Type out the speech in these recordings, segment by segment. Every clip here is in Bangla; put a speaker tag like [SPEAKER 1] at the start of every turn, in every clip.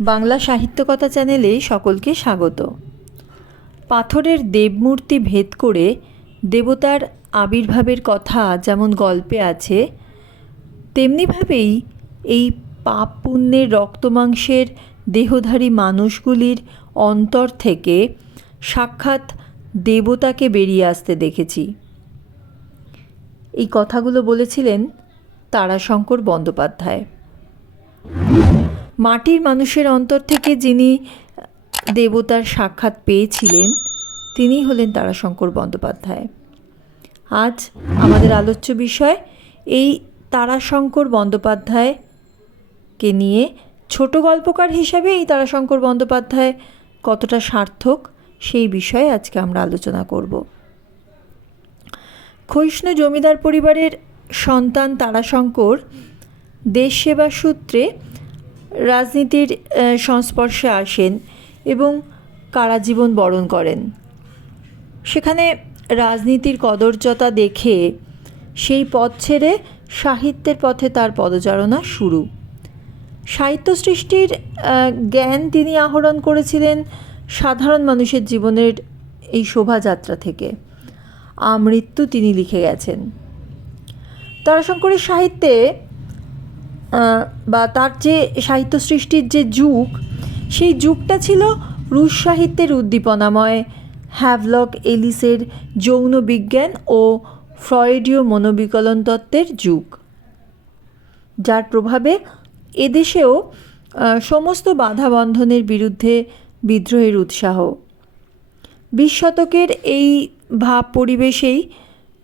[SPEAKER 1] বাংলা সাহিত্যকথা চ্যানেলে সকলকে স্বাগত। পাথরের দেবমূর্তি ভেদ করে দেবতার আবির্ভাবের কথা যেমন গল্পে আছে, তেমনিভাবেই এই পাপ পুণ্যের রক্তমাংসের দেহধারী মানুষগুলির অন্তর থেকে সাক্ষাৎ দেবতাকে বেরিয়ে আসতে দেখেছি। এই কথাগুলো বলেছিলেন তারাশঙ্কর বন্দ্যোপাধ্যায়। মাটির মানুষের অন্তর থেকে যিনি দেবতার সাক্ষাৎ পেয়েছিলেন, তিনি হলেন তারাশঙ্কর বন্দ্যোপাধ্যায়। আজ আমাদের আলোচ্য বিষয়, এই তারাশঙ্কর বন্দ্যোপাধ্যায়কে নিয়ে ছোট গল্পকার হিসাবে এই তারাশঙ্কর বন্দ্যোপাধ্যায় কতটা সার্থক, সেই বিষয়ে আজকে আমরা আলোচনা করব। ক্ষয়িষ্ণু জমিদার পরিবারের সন্তান তারাশঙ্কর দেশ সেবা সূত্রে রাজনীতির সংস্পর্শে আসেন এবং কারাজীবন বরণ করেন। সেখানে রাজনীতির কদর্যতা দেখে সেই পথ ছেড়ে সাহিত্যের পথে তার পদচারণা শুরু। সাহিত্য সৃষ্টির জ্ঞান তিনি আহরণ করেছিলেন সাধারণ মানুষের জীবনের এই শোভাযাত্রা থেকে। আমৃত্যু তিনি লিখে গেছেন। তারাশঙ্করের সাহিত্যে বা তার যে সাহিত্য সৃষ্টির যে যুগ, সেই যুগটা ছিল রুশ সাহিত্যের উদ্দীপনাময়। হ্যাভলক, এলিসের যৌন বিজ্ঞান ও ফ্রয়েডীয় মনোবিকলন তত্ত্বের যুগ। যার প্রভাবে এদেশেও সমস্ত বাধাবন্ধনের বিরুদ্ধে বিদ্রোহের উৎসাহ। বিশ শতকের এই ভাব পরিবেশেই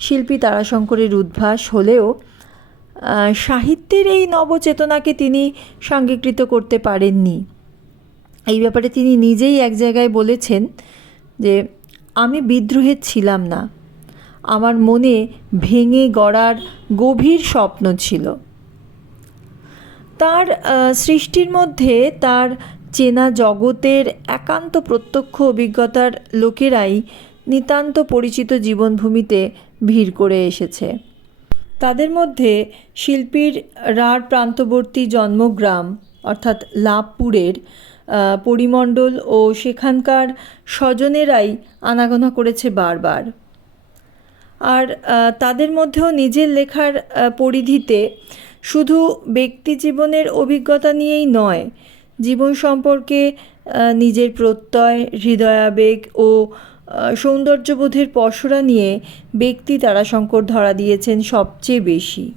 [SPEAKER 1] শিল্পী তারাশঙ্করের উদ্ভাস হলেও সাহিত্যের এই নবচেতনাকে তিনি সাঙ্গীকৃত করতে পারেননি। এই ব্যাপারে তিনি নিজেই এক জায়গায় বলেছেন যে, আমি বিদ্রোহে ছিলাম না। আমার মনে ভেঙে গড়ার গভীর স্বপ্ন ছিল। তার সৃষ্টির মধ্যে তার চেনা জগতের একান্ত প্রত্যক্ষ অভিজ্ঞতার লোকেরাই নিতান্ত পরিচিত জীবনভূমিতে ভিড় করে এসেছে। তাদের মধ্যে শিল্পীর রাঢ় প্রান্তবর্তী জন্মগ্রাম, অর্থাৎ লাভপুরের পরিমণ্ডল ও সেখানকার স্বজনেরাই আনাগোনা করেছে বারবার। আর তাদের মধ্যেও নিজের লেখার পরিধিতে শুধু ব্যক্তি জীবনের অভিজ্ঞতা নিয়েই নয়, জীবন সম্পর্কে নিজের প্রত্যয়, হৃদয়াবেগ ও সৌন্দর্যবোধের পসরা নিয়ে ব্যক্তি তারা তারাশঙ্কর ধরা দিয়েছেন সবচেয়ে বেশি।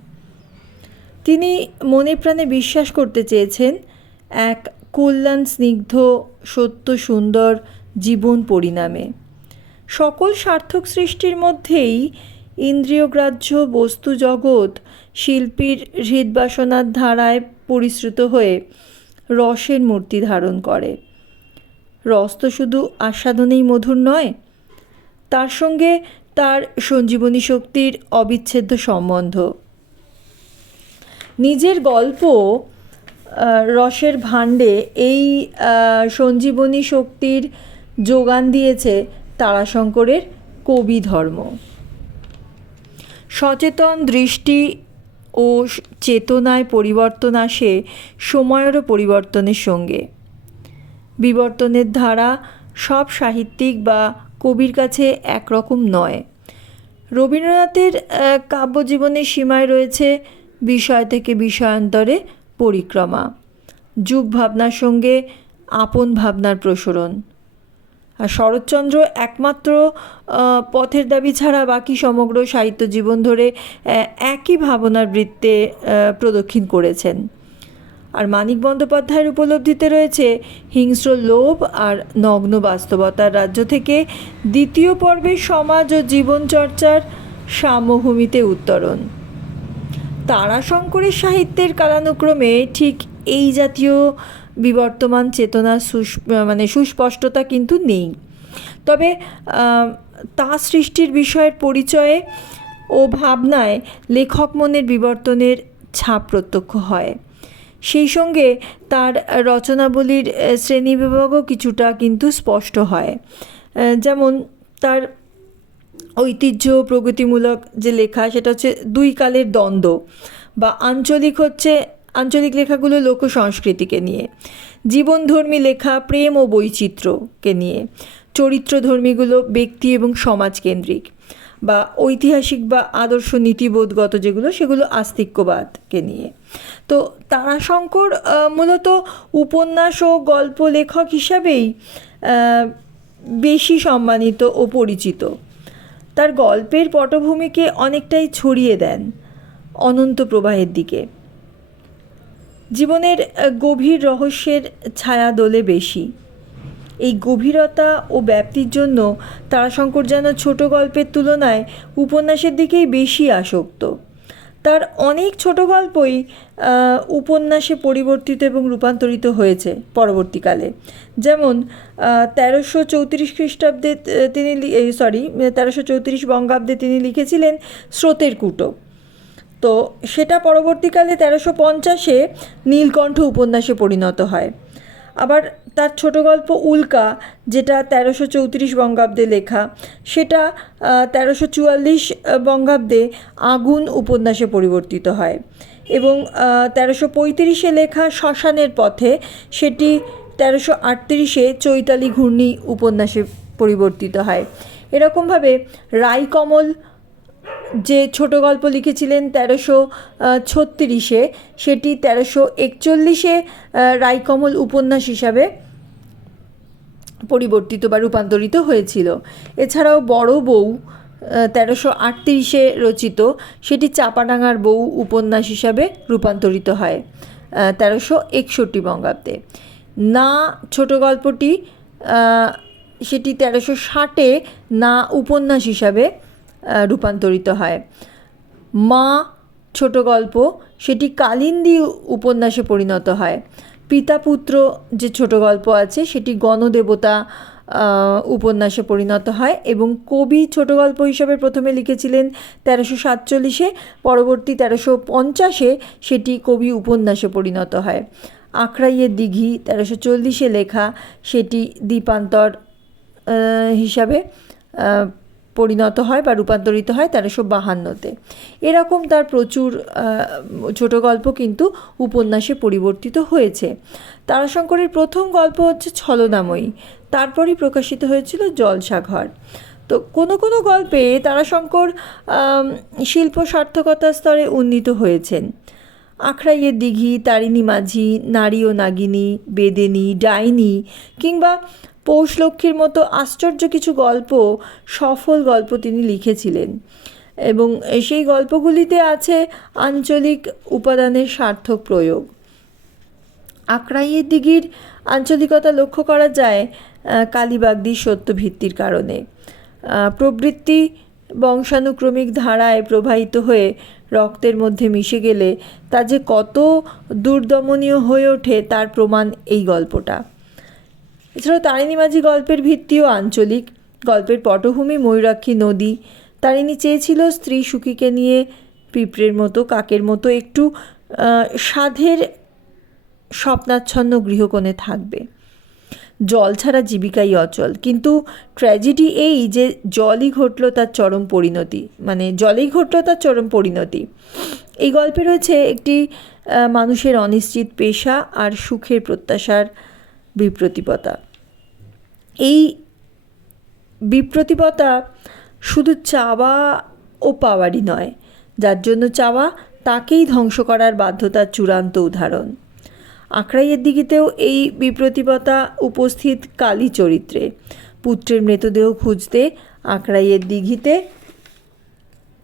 [SPEAKER 1] তিনি মনে প্রাণে বিশ্বাস করতে চেয়েছেন, এক কল্যাণ স্নিগ্ধ, সত্য সুন্দর জীবন পরিণামে। সকল সার্থক সৃষ্টির মধ্যেই ইন্দ্রিয়গ্রাহ্য বস্তু জগৎ শিল্পীর হৃদবাসনার ধারায় পরিশ্রুত হয়ে রসের মূর্তি ধারণ করে। রস তো শুধু আস্বাদনেই মধুর নয়, তার সঙ্গে তার সঞ্জীবনী শক্তির অবিচ্ছেদ্য সম্বন্ধ। নিজের গল্প রসের ভাণ্ডে এই সঞ্জীবনী শক্তির যোগান দিয়েছে তারাশঙ্করের কবি ধর্ম সচেতন দৃষ্টি ও চেতনায় পরিবর্তন আসে সময়েরও পরিবর্তনের সঙ্গে। বিবর্তনের ধারা সব সাহিত্যিক বা কবির কাছে একরকম নয়। রবীন্দ্রনাথের কাব্যজীবনের সীমায় রয়েছে বিষয় থেকে বিষয়ান্তরে পরিক্রমা যুগ ভাবনার সঙ্গে আপন ভাবনার প্রসরণ। আর শরৎচন্দ্র একমাত্র পথের দাবি ছাড়া বাকি সমগ্র সাহিত্য জীবন ধরে একই ভাবনার বৃত্তে প্রদক্ষিণ করেছেন। আর মানিক বন্দ্যোপাধ্যায়ের উপলব্ধিতে রয়েছে হিংস্র লোভ আর নগ্ন বাস্তবতার রাজ্য থেকে দ্বিতীয় পর্বে সমাজ ও জীবনচর্চার সাম্যভূমিতে উত্তরণ। তারাশঙ্করের সাহিত্যের কালানুক্রমে ঠিক এই জাতীয় বিবর্তমান চেতনা সুস মানে সুস্পষ্টতা কিন্তু নেই। তবে তা সৃষ্টির বিষয়ের পরিচয়ে ও ভাবনায় লেখক মনের বিবর্তনের ছাপ প্রত্যক্ষ হয়। সেই সঙ্গে তার রচনাবলীর শ্রেণীবিভাগও কিছুটা কিন্তু স্পষ্ট হয়। যেমন তার ঐতিহ্য প্রগতিমূলক যে লেখা, সেটা হচ্ছে দুই কালের দ্বন্দ্ব বা আঞ্চলিক হচ্ছে, আঞ্চলিক লেখাগুলো লোক সংস্কৃতিকে নিয়ে, জীবনধর্মী লেখা প্রেম ও বৈচিত্র্যকে নিয়ে, চরিত্রধর্মীগুলো ব্যক্তি এবং সমাজকেন্দ্রিক বা ঐতিহাসিক বা আদর্শ নীতিবোধগত যেগুলো, সেগুলো আস্তিক্যবাদকে নিয়ে। তো তারাশঙ্কর মূলত উপন্যাস ও গল্প লেখক হিসাবেই বেশি সম্মানিত ও পরিচিত। তার গল্পের পটভূমিকে অনেকটাই ছড়িয়ে দেন অনন্ত প্রবাহের দিকে। জীবনের গভীর রহস্যের ছায়া দোলে বেশি। এই গভীরতা ও ব্যাপ্তির জন্য তারাশঙ্কর যেন ছোট গল্পের তুলনায় উপন্যাসের দিকেই বেশি আসক্ত। তার অনেক ছোট গল্পই উপন্যাসে পরিবর্তিত এবং রূপান্তরিত হয়েছে পরবর্তীকালে। যেমন তেরোশো চৌত্রিশ খ্রিস্টাব্দে তিনি সরি তেরোশো চৌত্রিশ বঙ্গাব্দে তিনি লিখেছিলেন স্রোতের কুটো। তো সেটা পরবর্তীকালে তেরোশো পঞ্চাশে নীলকণ্ঠ উপন্যাসে পরিণত হয়। আবার তার ছোট গল্প উল্কা, যেটা তেরোশো চৌত্রিশ বঙ্গাব্দে লেখা। সেটা তেরোশো চুয়াল্লিশ বঙ্গাব্দে আগুন উপন্যাসে পরিবর্তিত হয়। এবং তেরোশো পঁয়ত্রিশে লেখা শ্মশানের পথে, সেটি তেরোশো আটত্রিশে চৈতালি ঘূর্ণি উপন্যাসে পরিবর্তিত হয়। এরকমভাবে রায়কমল যে ছোট গল্প লিখেছিলেন তেরোশো ছত্রিশে, সেটি তেরোশো একচল্লিশে রায়কমল উপন্যাস হিসাবে পরিবর্তিত বা রূপান্তরিত হয়েছিল। এছাড়াও বড় বউ তেরোশো আটত্রিশে রচিত সেটি চাপাডাঙ্গার বউ উপন্যাস হিসাবে রূপান্তরিত হয় তেরোশো একষট্টি বঙ্গাব্দে। না ছোট গল্পটি সেটি তেরোশো ষাটে না উপন্যাস হিসাবে রূপান্তরিত হয়। মা ছোট গল্প, সেটি কালিন্দী উপন্যাসে পরিণত হয়। পিতা পুত্র যে ছোট গল্প আছে, সেটি গণদেবতা উপন্যাসে পরিণত হয় এবং কবি ছোট গল্প হিসাবে প্রথমে লিখেছিলেন তেরোশো সাতচল্লিশে, পরবর্তী তেরোশো পঞ্চাশে সেটি কবি উপন্যাসে পরিণত হয়। আখড়াইয়ের দিঘি, তেরোশো চল্লিশে লেখা, সেটি দ্বীপান্তর হিসাবে পরিণত হয় বা রূপান্তরিত হয় তেরোশো বাহান্নতে। এরকম তার প্রচুর ছোট গল্প কিন্তু উপন্যাসে পরিবর্তিত হয়েছে। তারাশঙ্করের প্রথম গল্প হচ্ছে ছলনাময়ী। তারপরই প্রকাশিত হয়েছিল জলসাঘর। তো কোনো কোনো গল্পে তারাশঙ্কর শিল্প সার্থকতার স্তরে উন্নীত হয়েছেন। আখড়াইয়ের দিঘি, তারিণী মাঝি, নারী ও নাগিনী, বেদেনী, ডাইনি কিংবা পৌষলক্ষ্মীর মতো আশ্চর্য কিছু গল্প সফল গল্প তিনি লিখেছিলেন। এবং সেই গল্পগুলিতে আছে আঞ্চলিক উপাদানের সার্থক প্রয়োগ। আক্রাইয়ের দিঘির আঞ্চলিকতা লক্ষ্য করা যায় আহ, কালীবাগদির সত্যভিত্তির কারণে। প্রবৃত্তি বংশানুক্রমিক ধারায় প্রবাহিত হয়ে রক্তের মধ্যে মিশে গেলে তা যে কত দুর্দমনীয় হয়ে ওঠে তার প্রমাণ এই গল্পটা। এছাড়াও তারিণী মাঝি গল্পের ভিত্তিও আঞ্চলিক। গল্পের পটভূমি ময়ূরাক্ষী নদী। তারিণী চেয়েছিল স্ত্রী সুখীকে নিয়ে পিঁপড়ের মতো, কাকের মতো একটু সাধের স্বপ্নাচ্ছন্ন গৃহকোণে থাকবে। জল ছাড়া জীবিকাই অচল। কিন্তু ট্র্যাজেডি এই যে জলই ঘটল তার চরম পরিণতি মানে জলেই ঘটল তার চরম পরিণতি। এই গল্পে রয়েছে একটি মানুষের অনিশ্চিত পেশা আর সুখের প্রত্যাশার বিপ্রতিপতা। এই বিপ্রতিপতা শুধু চাওয়া ও পাওয়ারই নয়, যার জন্য চাওয়া তাকেই ধ্বংস করার বাধ্যতার চূড়ান্ত উদাহরণ। আখড়াইয়ের দিঘিতেও এই বিপ্রতিপতা উপস্থিত কালী চরিত্রে। পুত্রের মৃতদেহ খুঁজতে আখড়াইয়ের দিঘিতে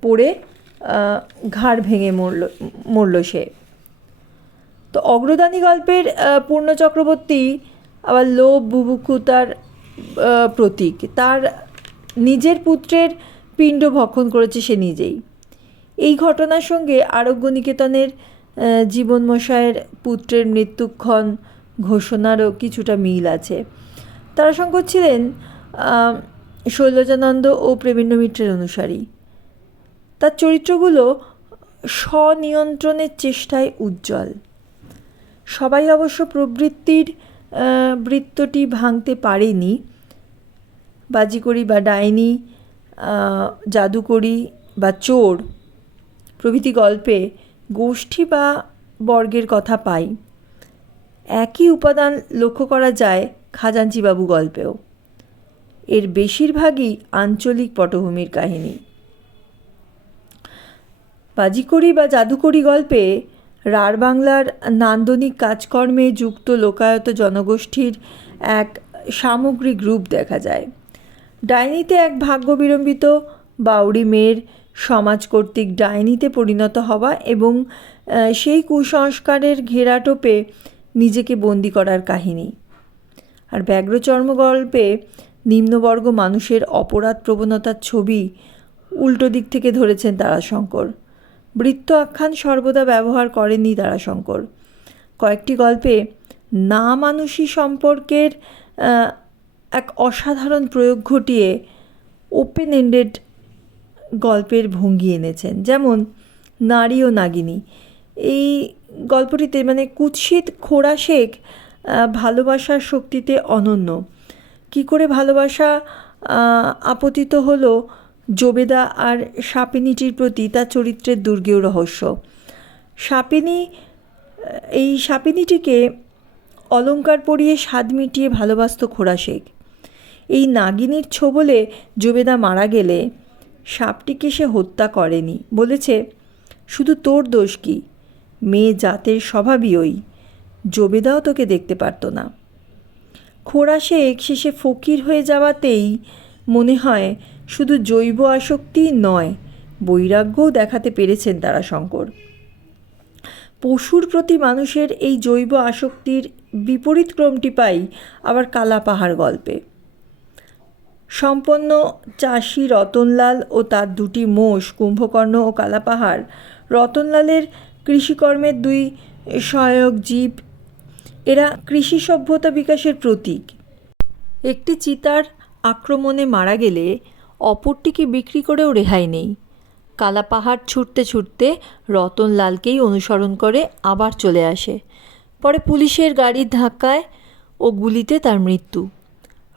[SPEAKER 1] পড়ে ঘাড় ভেঙে মরল মরল সে। তো অগ্রদানী গল্পের পূর্ণ চক্রবর্তী আবার লোভ, বুভুক্ষুতার প্রতীক। তার নিজের পুত্রের পিণ্ড ভক্ষণ করেছে সে নিজেই। এই ঘটনার সঙ্গে আরোগ্য নিকেতনের জীবনমশায়ের পুত্রের মৃত্যুক্ষণ ঘোষণারও কিছুটা মিল আছে। তারাশঙ্কর ছিলেন আহ, শৈলজানন্দ ও প্রেমেন্দ্র মিত্রের অনুসারী। তার চরিত্রগুলো স্বনিয়ন্ত্রণের চেষ্টায় উজ্জ্বল। সবাই অবশ্য প্রবৃত্তির বৃত্তটি ভাঙতে পারেনি। বাজিকরি বা ডাইনি জাদুকরি বা চোর প্রভৃতি গল্পে গোষ্ঠী বা বর্গের কথা পাই। একই উপাদান লক্ষ্য করা যায় খাজাঞ্চিবাবু গল্পেও। এর বেশিরভাগই আঞ্চলিক পটভূমির কাহিনী। বাজিকরি বা জাদুকরি গল্পে রাঢ় বাংলার নান্দনিক কাজকর্মে যুক্ত লোকায়ত জনগোষ্ঠীর এক সামগ্রিক রূপ দেখা যায়। ডাইনিতে এক ভাগ্য বিড়ম্বিত বাউরি মেয়ের সমাজ কর্তৃক ডাইনিতে পরিণত হওয়া এবং সেই কুসংস্কারের ঘেরাটোপে নিজেকে বন্দি করার কাহিনী। আর ব্যগ্রচর্ম গল্পে নিম্নবর্গ মানুষের অপরাধ প্রবণতার ছবি উল্টো দিক থেকে ধরেছেন তারাশঙ্কর। বৃত্ত আখ্যান সর্বদা ব্যবহার করেননি তারাশঙ্কর। কয়েকটি গল্পে না মানুষী সম্পর্কের এক অসাধারণ প্রয়োগ ঘটিয়ে ওপেন এন্ডেড গল্পের ভঙ্গি এনেছেন। যেমন, নারী ও নাগিনী। এই গল্পটিতে মানে কুৎসিত খোড়া শেখ ভালোবাসার শক্তিতে অনন্য। কি করে ভালোবাসা আপতিত হলো জবেদা আর সাপিনীটির প্রতি তার চরিত্রের দুর্গেয় রহস্য। সাপিনী এই সাপিনীটিকে অলঙ্কার পরিয়ে স্বাদ মিটিয়ে ভালোবাসত খোড়া শেখ। এই নাগিনীর ছোবলে জবেদা মারা গেলে সাপটিকে সে হত্যা করেনি। বলেছে, শুধু তোর দোষ কি? মেয়ে জাতের স্বভাবই ওই। জবেদাও তোকে দেখতে পারতো না। খোড়া শেখ শেষে ফকির হয়ে যাওয়াতেই মনে হয় শুধু জৈব আসক্তি নয়, বৈরাগ্যও দেখাতে পেরেছেন তারা শঙ্কর। পশুর প্রতি মানুষের এই জৈব আসক্তির বিপরীত ক্রমটি পাই আবার কালা পাহাড় গল্পে। সম্পন্ন চাষি রতনলাল ও তার দুটি মোষ, কুম্ভকর্ণ ও কালাপাহাড়, রতনলালের কৃষিকর্মের দুই সহায়ক জীব, এরা কৃষি সভ্যতা বিকাশের প্রতীক। একটি চিতার আক্রমণে মারা গেলে অপরটিকে বিক্রি করেও রেহাই নেই। কালাপাহাড় ছুটতে ছুটতে রতনলালকেই অনুসরণ করে আবার চলে আসে। পরে পুলিশের গাড়ির ধাক্কায় ও গুলিতে তার মৃত্যু।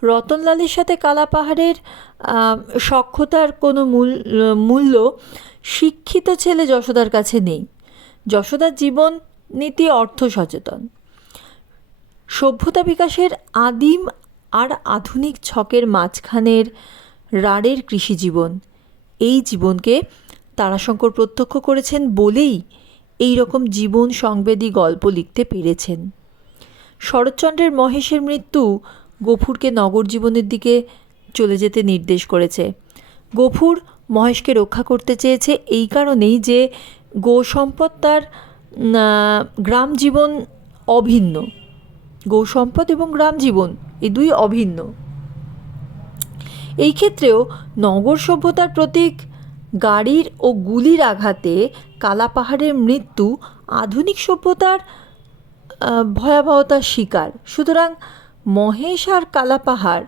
[SPEAKER 1] রতনলালের সাথে কালাপাহাড়ের আহ, সখ্যতার কোনো মূল মূল্য শিক্ষিত ছেলে যশোদার কাছে নেই। যশোদার জীবন নীতি অর্থ সচেতন। সভ্যতা বিকাশের আদিম আর আধুনিক ছকের মাঝখানের রাড়ের কৃষিজীবন এই জীবনকে তারাশঙ্কর প্রত্যক্ষ করেছেন বলেই এই রকম জীবন সংবেদী গল্প লিখতে পেরেছেন। শরৎচন্দ্রের মহেশের মৃত্যু গফুরকে নগর জীবনের দিকে চলে যেতে নির্দেশ করেছে। গফুর মহেশকে রক্ষা করতে চেয়েছে এই কারণেই যে গো সম্পদ তার গ্রাম জীবন অভিন্ন। গো সম্পদ এবং গ্রাম জীবন, এই দুই অভিন্ন। এই ক্ষেত্রেও নগর সভ্যতার প্রতীক গাড়ির ও গুলির আঘাতে কালাপাহাড়ের মৃত্যু আধুনিক সভ্যতার ভয়াবহতার শিকার। সুতরাং মহেশ আর কালাপাহাড়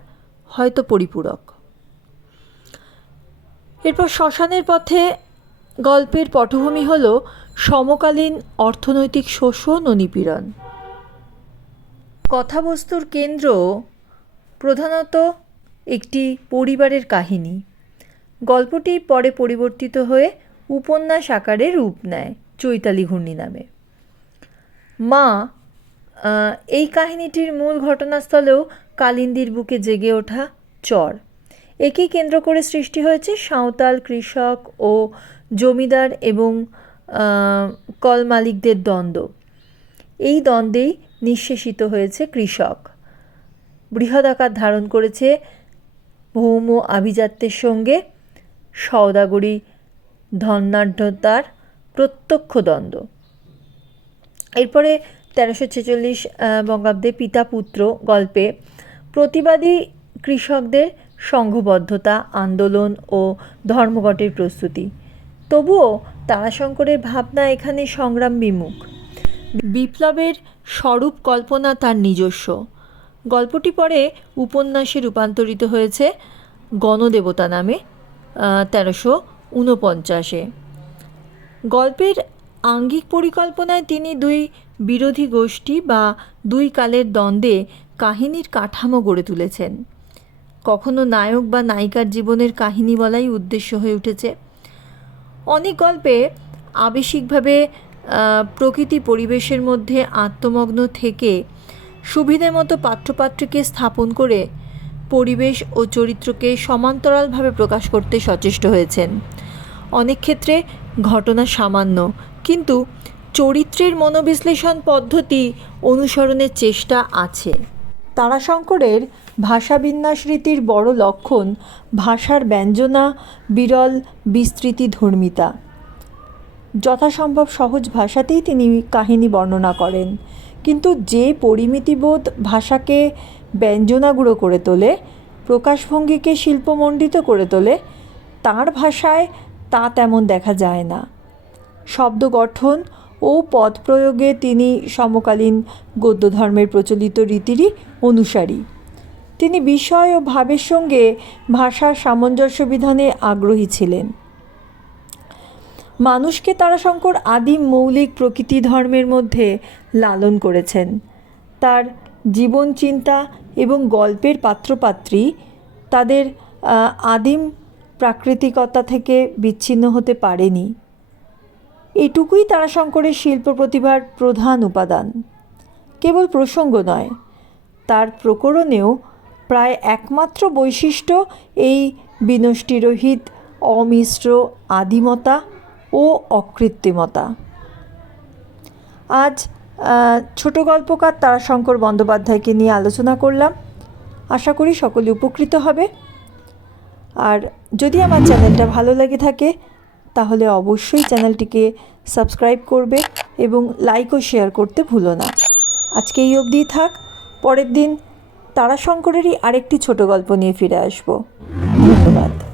[SPEAKER 1] হয়তো পরিপূরক। এরপর শ্মশানের পথে গল্পের পটভূমি হল সমকালীন অর্থনৈতিক শোষণ ও নিপীড়ন। কথাবস্তুর কেন্দ্র প্রধানত একটি পরিবারের কাহিনী। গল্পটি পরে পরিবর্তিত হয়ে উপন্যাস আকারে রূপ নেয় চৈতালি ঘূর্ণি নামে। মা এই কাহিনীটির মূল ঘটনাস্থলেও কালিন্দির বুকে জেগে ওঠা চর। একেই কেন্দ্র করে সৃষ্টি হয়েছে সাঁওতাল কৃষক ও জমিদার এবং কল মালিকদের দ্বন্দ্ব। এই দ্বন্দ্বেই নিঃশেষিত হয়েছে কৃষক। বৃহদাকার ধারণ করেছে ভৌম আভিজাত্যের সঙ্গে সওদাগরি, ধনাঢ্যতার প্রত্যক্ষ দ্বন্দ্ব এরপরে তেরোশো ছেচল্লিশ বঙ্গাব্দে পিতা পুত্র গল্পে প্রতিবাদী কৃষকদের সংঘবদ্ধতা, আন্দোলন ও ধর্মঘটের প্রস্তুতি। তবুও তারাশঙ্করের ভাবনা এখানে সংগ্রাম বিমুখ। বিপ্লবের স্বরূপ কল্পনা তার নিজস্ব। গল্পটি পরে উপন্যাসে রূপান্তরিত হয়েছে গণদেবতা নামে তেরোশো ঊনপঞ্চাশে। গল্পের আঙ্গিক পরিকল্পনায় তিনি দুই বিরোধী গোষ্ঠী বা দুই কালের দ্বন্দ্বে কাহিনীর কাঠামো গড়ে তুলেছেন। কখনো নায়ক বা নায়িকার জীবনের কাহিনী বলাই উদ্দেশ্য হয়ে উঠেছে। অনেক গল্পে আবেশিকভাবে প্রকৃতি পরিবেশের মধ্যে আত্মমগ্ন থেকে সুবিধে মতো পাত্রপাত্রকে স্থাপন করে পরিবেশ ও চরিত্রকে সমান্তরালভাবে প্রকাশ করতে সচেষ্ট হয়েছেন। অনেক ক্ষেত্রে ঘটনা সামান্য, কিন্তু চরিত্রের মনোবিশ্লেষণ পদ্ধতি অনুসরণের চেষ্টা আছে। তারাশঙ্করের ভাষাবিন্যাস রীতির বড় লক্ষণ ভাষার ব্যঞ্জনা, বিরল বিস্তৃতি ধর্মিতা। যথাসম্ভব সহজ ভাষাতেই তিনি কাহিনী বর্ণনা করেন। কিন্তু যে পরিমিতিবোধ ভাষাকে ব্যঞ্জনাগুঁড়ো করে তোলে, প্রকাশভঙ্গিকে শিল্পমণ্ডিত করে তোলে, তার ভাষায় তা তেমন দেখা যায় না। শব্দ গঠন ও পদ প্রয়োগে তিনি সমকালীন গদ্য ধর্মের প্রচলিত রীতিরই অনুসারী। তিনি বিষয় ও ভাবের সঙ্গে ভাষার সামঞ্জস্য বিধানে আগ্রহী ছিলেন। মানুষকে তারাশঙ্কর আদিম মৌলিক প্রকৃতি ধর্মের মধ্যে লালন করেছেন। তার জীবন চিন্তা এবং গল্পের পাত্রপাত্রী তাদের আদিম প্রাকৃতিকতা থেকে বিচ্ছিন্ন হতে পারেনি। এটুকুই তারাশঙ্করের শিল্প প্রতিভার প্রধান উপাদান। কেবল প্রসঙ্গ নয়, তার প্রকরণেও প্রায় একমাত্র বৈশিষ্ট্য এই বিনষ্টিরহিত অমিশ্র আদিমতা ও অকৃত্রিমতা। আজ ছোট গল্পকার তারাশঙ্কর বন্দ্যোপাধ্যায়কে নিয়ে আলোচনা করলাম। আশা করি সকলে উপকৃত হবে। আর যদি আমার চ্যানেলটা ভালো লেগে থাকে, তাহলে অবশ্যই চ্যানেলটিকে সাবস্ক্রাইব করবে এবং লাইক ও শেয়ার করতে ভুলো না। আজকে এই অবধিই থাক। পরের দিন তারাশঙ্করেরই আরেকটি ছোট গল্প নিয়ে ফিরে আসব। ধন্যবাদ।